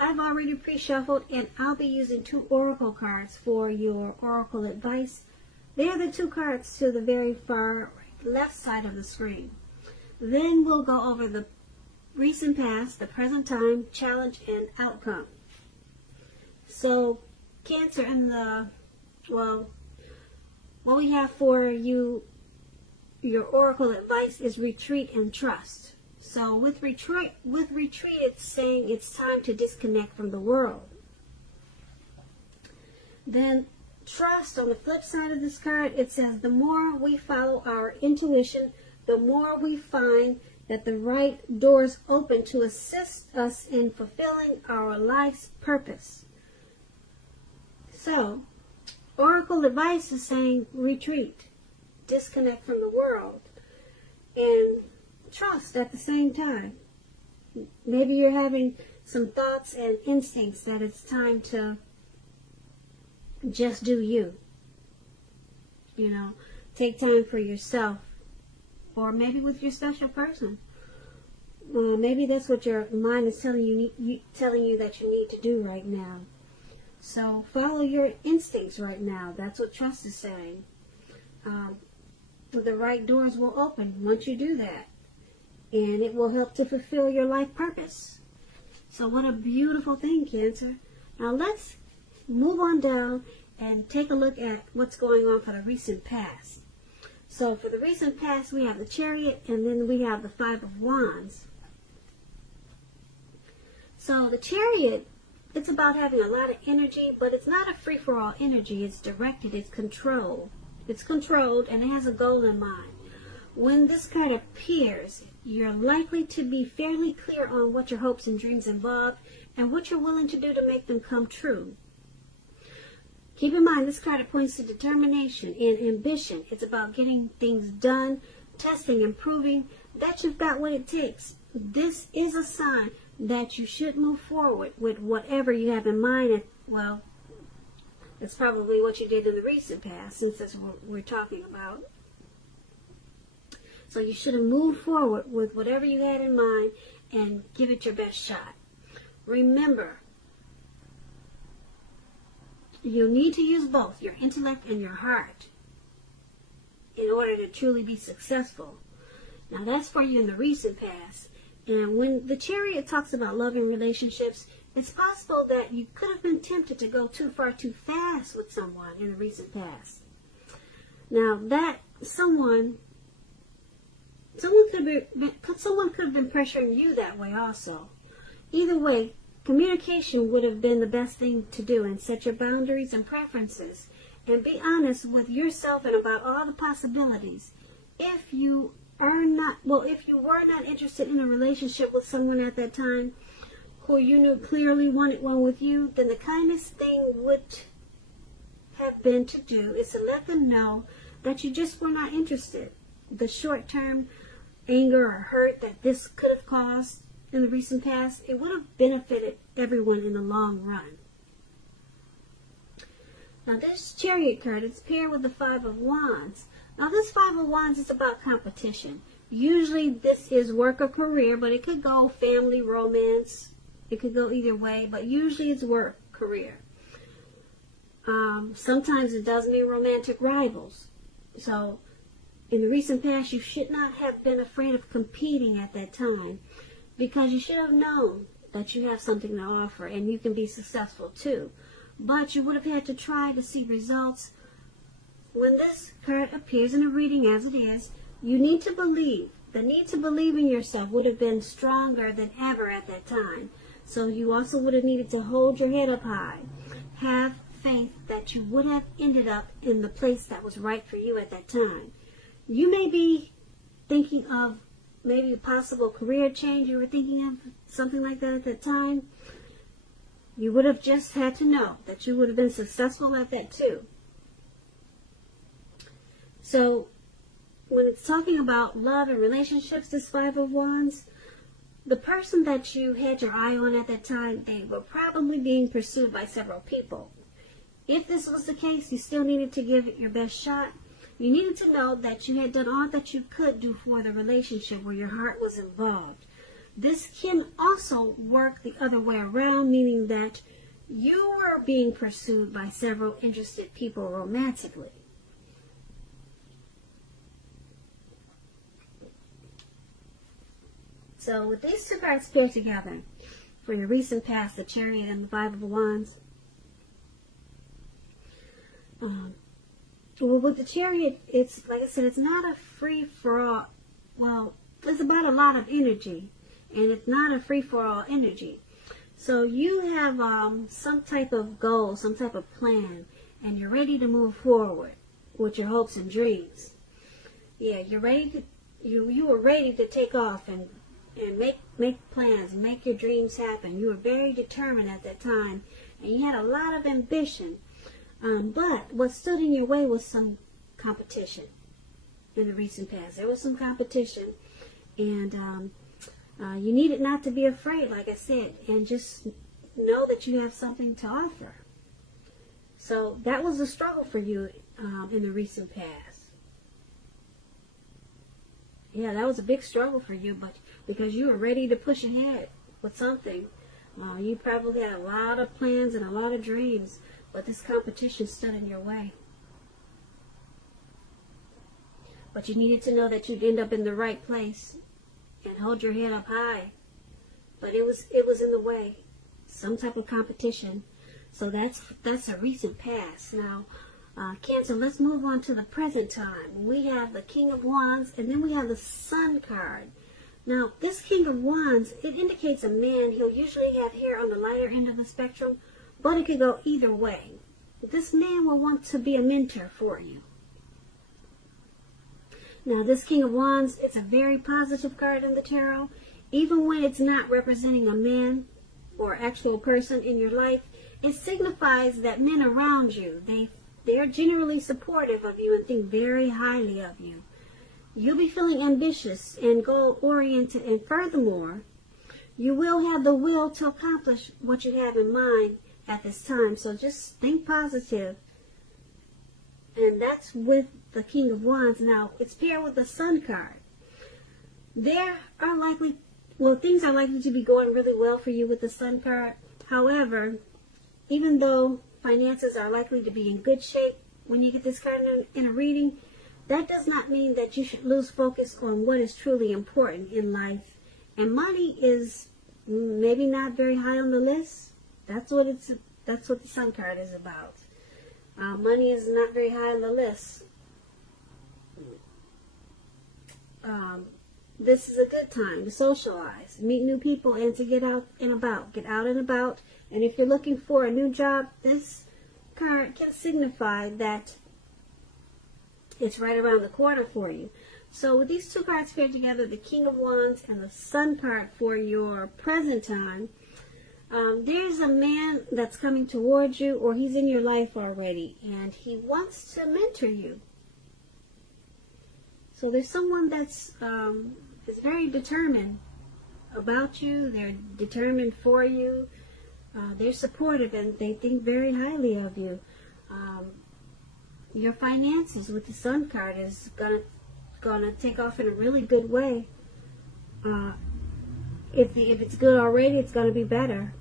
I've already pre-shuffled, and I'll be using 2 oracle cards for your oracle advice. They're the 2 cards to the very far left side of the screen. Then we'll go over the recent past, the present time, challenge, and outcome. So, Cancer, what we have for you, your oracle advice is retreat and trust. So with retreat, it's saying it's time to disconnect from the world. Then trust, on the flip side of this card, it says the more we follow our intuition, the more we find that the right doors open to assist us in fulfilling our life's purpose. So, oracle advice is saying retreat, disconnect from the world, and trust at the same time. Maybe you're having some thoughts and instincts that it's time to just do you. Take time for yourself, or maybe with your special person. Maybe that's what your mind is telling you that you need to do right now. So follow your instincts right now. That's what trust is saying. The right doors will open once you do that, and it will help to fulfill your life purpose. So what a beautiful thing, Cancer. Now let's move on down and take a look at what's going on for the recent past. So for the recent past, we have the Chariot, and then we have the 5 of Wands. So the Chariot, it's about having a lot of energy, but it's not a free-for-all energy. It's directed, it's controlled. It's controlled, and it has a goal in mind. When this card appears, you're likely to be fairly clear on what your hopes and dreams involve and what you're willing to do to make them come true. Keep in mind, this card points to determination and ambition. It's about getting things done, testing and proving that you've got what it takes. This is a sign that you should move forward with whatever you have in mind. Well, it's probably what you did in the recent past, since that's what we're talking about. So you should have moved forward with whatever you had in mind and give it your best shot. Remember, you need to use both your intellect and your heart in order to truly be successful. Now that's for you in the recent past. And when the Chariot talks about love and relationships, it's possible that you could have been tempted to go too far too fast with someone in the recent past. Now that someone could have been pressuring you that way also. Either way, communication would have been the best thing to do, and set your boundaries and preferences and be honest with yourself and about all the possibilities. If you were not interested in a relationship with someone at that time who you knew clearly wanted one with you, then the kindest thing would have been to do is to let them know that you just were not interested. The short-term anger or hurt that this could have caused in the recent past, it would have benefited everyone in the long run. Now this Chariot card is paired with the 5 of Wands. Now this 5 of Wands is about competition. Usually this is work or career, but it could go family, romance. It could go either way, but usually it's work, career. Sometimes it does mean romantic rivals. So in the recent past, you should not have been afraid of competing at that time, because you should have known that you have something to offer and you can be successful too. But you would have had to try to see results. When this card appears in a reading as it is, you need to believe. The need to believe in yourself would have been stronger than ever at that time. So you also would have needed to hold your head up high. Have faith that you would have ended up in the place that was right for you at that time. You may be thinking of maybe a possible career change. You were thinking of something like that at that time. You would have just had to know that you would have been successful at that too. So when it's talking about love and relationships, this 5 of Wands, the person that you had your eye on at that time, they were probably being pursued by several people. If this was the case, you still needed to give it your best shot. You needed to know that you had done all that you could do for the relationship where your heart was involved. this can also work the other way around, meaning that you are being pursued by several interested people romantically. So with these two cards paired together, for your recent past, the Chariot and the Five of Wands, well, with the Chariot, it's, like I said, it's not a free-for-all. Well, it's about a lot of energy, and it's not a free-for-all energy. So you have some type of goal, some type of plan, and you're ready to move forward with your hopes and dreams. Yeah, you're ready to, you were ready to take off and make plans and make your dreams happen. You were very determined at that time, and you had a lot of ambition. But what stood in your way was some competition in the recent past. There was some competition, and you needed not to be afraid, like I said, and just know that you have something to offer. So that was a struggle for you in the recent past. Yeah, that was a big struggle for you, but because you were ready to push ahead with something. You probably had a lot of plans and a lot of dreams, but this competition stood in your way. But you needed to know that you'd end up in the right place and hold your head up high. But it was in the way. Some type of competition. So that's a recent past. Now, Cancer, let's move on to the present time. We have the King of Wands, and then we have the Sun card. Now, this King of Wands, it indicates a man. He'll usually have hair on the lighter end of the spectrum, but it could go either way. This man will want to be a mentor for you. Now, this King of Wands, it's a very positive card in the tarot. Even when it's not representing a man or actual person in your life, it signifies that men around you, they're generally supportive of you and think very highly of you. You'll be feeling ambitious and goal-oriented, and furthermore, you will have the will to accomplish what you have in mind at this time. So just think positive. And that's with the King of Wands. Now, it's paired with the Sun card. Things are likely to be going really well for you with the Sun card. However, even though finances are likely to be in good shape when you get this card in a reading, that does not mean that you should lose focus on what is truly important in life. And money is maybe not very high on the list. That's what the Sun card is about. Money is not very high on the list. This is a good time to socialize, meet new people, and to get out and about. Get out and about. And if you're looking for a new job, this card can signify that it's right around the corner for you. So with these two cards paired together, the King of Wands and the Sun card for your present time, there's a man that's coming towards you, or he's in your life already, and he wants to mentor you. So there's someone that's is very determined about you. They're determined for you. They're supportive, and they think very highly of you. Your finances with the Sun card is gonna take off in a really good way. If it's good already, it's gonna be better.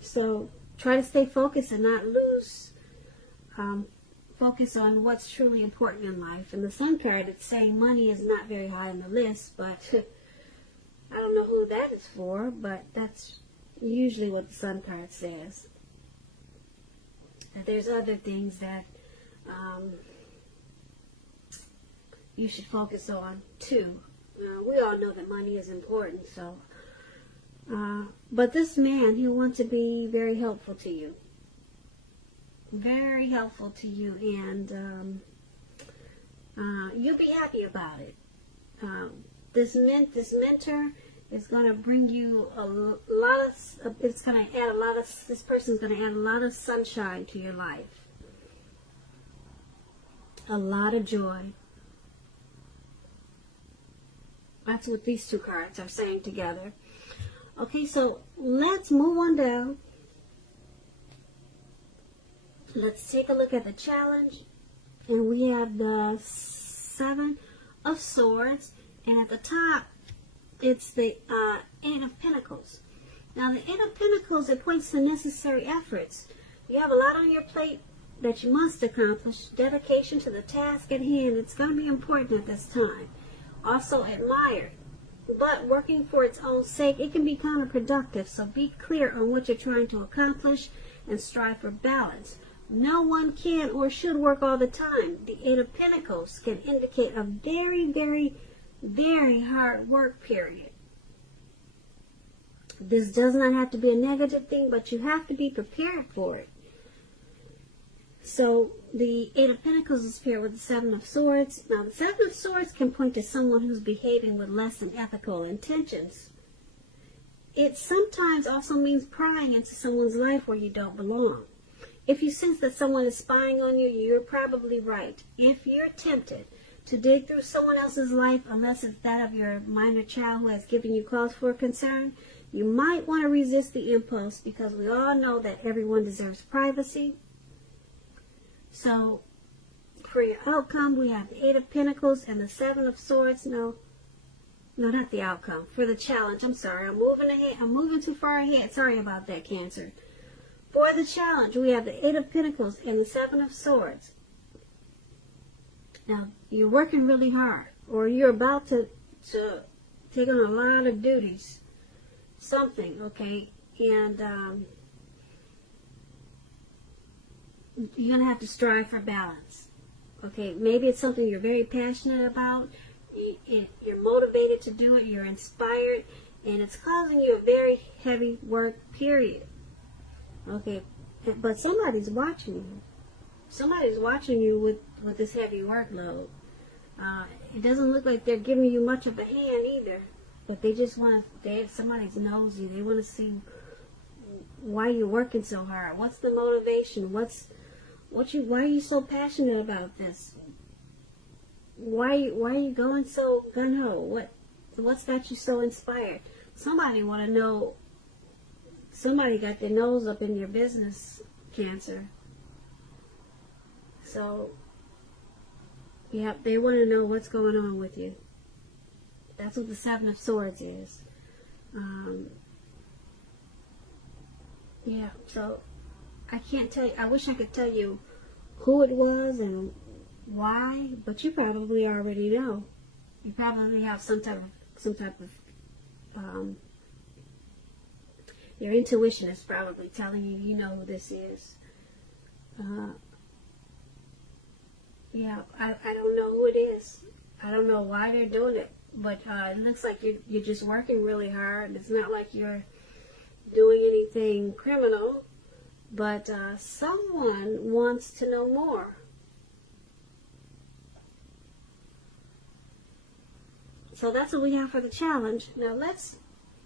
So try to stay focused and not lose focus on what's truly important in life. And the Sun card, it's saying money is not very high on the list, but I don't know who that is for, but that's usually what the Sun card says. That there's other things that you should focus on too. We all know that money is important, so but this man, he'll want to be very helpful to you. Very helpful to you, and you'll be happy about it. This mentor is going to bring you a lot of, it's going to add a lot of, this person's going to add a lot of sunshine to your life. A lot of joy. That's what these two cards are saying together. Okay, so let's move on down. Let's take a look at the challenge. And we have the 7 of Swords. And at the top, it's the Eight of Pentacles. Now, the Eight of Pentacles, it points to necessary efforts. You have a lot on your plate that you must accomplish. Dedication to the task at hand. It's going to be important at this time. Also admired. But working for its own sake, it can be counterproductive. So be clear on what you're trying to accomplish and strive for balance. No one can or should work all the time. The Eight of Pentacles can indicate a very, very, very hard work period. This does not have to be a negative thing, but you have to be prepared for it. So the Eight of Pentacles is paired with the Seven of Swords. Now the Seven of Swords can point to someone who's behaving with less than ethical intentions. It sometimes also means prying into someone's life where you don't belong. If you sense that someone is spying on you, you're probably right. If you're tempted to dig through someone else's life, unless it's that of your minor child who has given you cause for concern, you might want to resist the impulse, because we all know that everyone deserves privacy. So, for your outcome, we have the Eight of Pentacles and the Seven of Swords. No, not the outcome. For the challenge, I'm sorry, I'm moving ahead. I'm moving too far ahead. Sorry about that, Cancer. For the challenge, we have the Eight of Pentacles and the Seven of Swords. Now, you're working really hard, or you're about to take on a lot of duties. Something, okay? And you're going to have to strive for balance. Okay, maybe it's something you're very passionate about. You're motivated to do it. You're inspired. And it's causing you a very heavy work period. Okay, but somebody's watching you. Somebody's watching you with this heavy workload. It doesn't look like they're giving you much of a hand either. But they just want to, somebody's nosy. They want to see why you're working so hard. What's the motivation? Why are you so passionate about this? Why are you going so gung-ho? What's got you so inspired? Somebody want to know. Somebody got their nose up in your business, Cancer. So, yeah, they want to know what's going on with you. That's what the Seven of Swords is. Yeah, so I can't tell you. I wish I could tell you who it was and why, but you probably already know. You probably have some type of your intuition is probably telling you, you know who this is. Yeah, I don't know who it is. I don't know why they're doing it, but it looks like you're just working really hard. It's not like you're doing anything criminal, but someone wants to know more. So that's what we have for the challenge. Now let's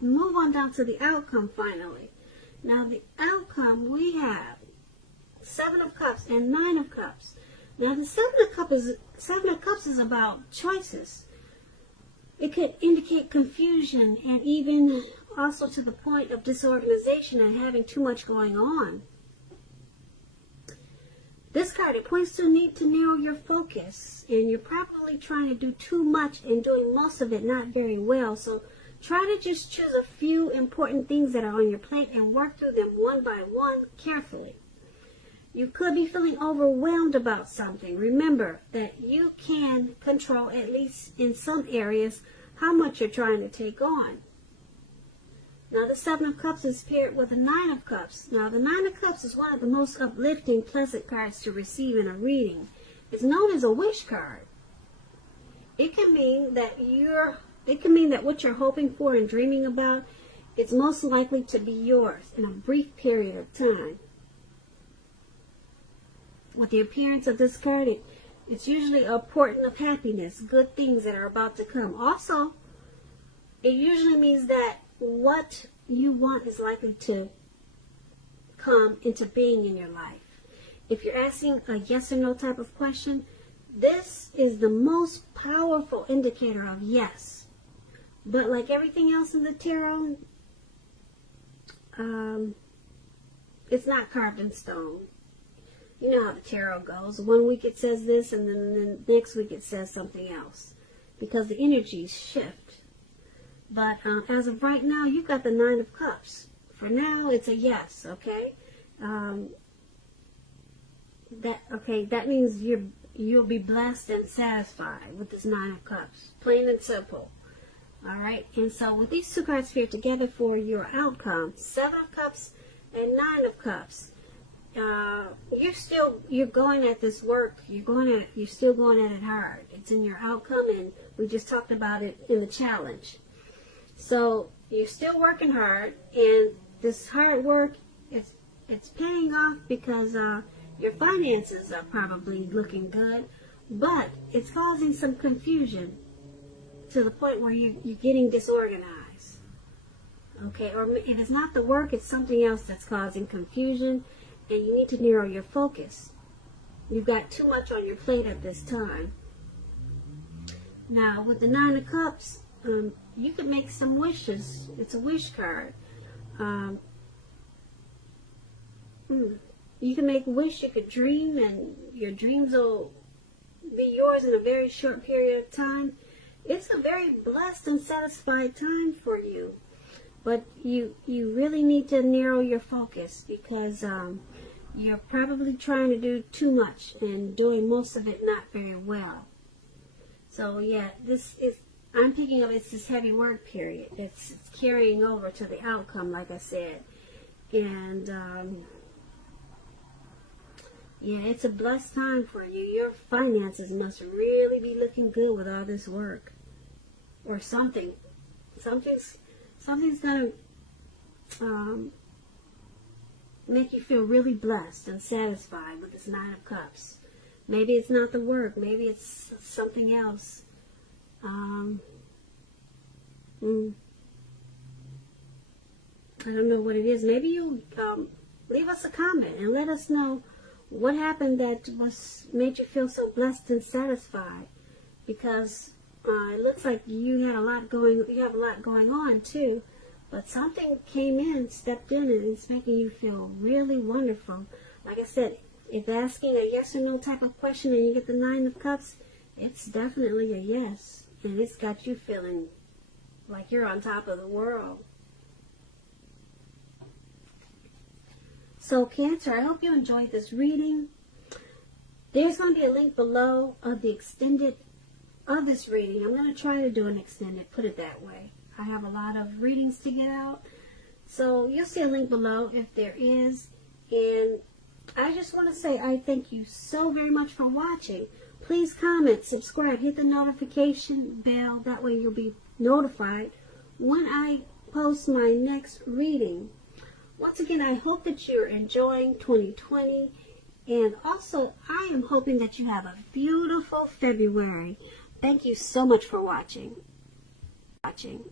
move on down to the outcome finally. Now the outcome, we have Seven of Cups and Nine of Cups. Now the Seven of Cups is about choices. It could indicate confusion and even also to the point of disorganization and having too much going on. This card, it points to a need to narrow your focus, and you're probably trying to do too much and doing most of it not very well. So try to just choose a few important things that are on your plate and work through them one by one carefully. You could be feeling overwhelmed about something. Remember that you can control, at least in some areas, how much you're trying to take on. Now the Seven of Cups is paired with the Nine of Cups. Now the Nine of Cups is one of the most uplifting, pleasant cards to receive in a reading. It's known as a wish card. It can mean that what you're hoping for and dreaming about, it's most likely to be yours in a brief period of time. With the appearance of this card, it's usually a portent of happiness, good things that are about to come. Also, it usually means that what you want is likely to come into being in your life. If you're asking a yes or no type of question, this is the most powerful indicator of yes. But like everything else in the tarot, it's not carved in stone. You know how the tarot goes. One week it says this, and then the next week it says something else. Because the energies shift. But as of right now, you've got the Nine of Cups. For now, it's a yes, okay? That means you'll be blessed and satisfied with this Nine of Cups. Plain and simple. All right? And so with these two cards here together for your outcome, Seven of Cups and Nine of Cups, you're going at this work. You're still going at it hard. It's in your outcome, and we just talked about it in the challenge. So you're still working hard, and this hard work, it's paying off because your finances are probably looking good, but it's causing some confusion to the point where you're getting disorganized. Okay, or if it's not the work, it's something else that's causing confusion, and you need to narrow your focus. You've got too much on your plate at this time. Now, with the Nine of Cups, you could make some wishes. It's a wish card. You can make a wish, you could dream, and your dreams will be yours in a very short period of time. It's a very blessed and satisfied time for you. But you really need to narrow your focus because you're probably trying to do too much and doing most of it not very well. So yeah, I'm picking up it's this heavy work period. It's carrying over to the outcome, like I said. And yeah, it's a blessed time for you. Your finances must really be looking good with all this work. Or something's going to make you feel really blessed and satisfied with this Nine of Cups. Maybe it's not the work. Maybe it's something else. I don't know what it is. Maybe you'll leave us a comment and let us know what happened that made you feel so blessed and satisfied. Because it looks like you have a lot going on too. But something came in, stepped in, and it's making you feel really wonderful. Like I said, if asking a yes or no type of question and you get the Nine of Cups, it's definitely a yes. And it's got you feeling like you're on top of the world. So Cancer, I hope you enjoyed this reading. There's going to be a link below of the extended of this reading. I'm going to try to do an extended, put it that way. I have a lot of readings to get out. So you'll see a link below if there is. And I just want to say I thank you so very much for watching. Please comment, subscribe, hit the notification bell. That way you'll be notified when I post my next reading. Once again, I hope that you're enjoying 2020. And also, I am hoping that you have a beautiful February. Thank you so much for watching. Watching.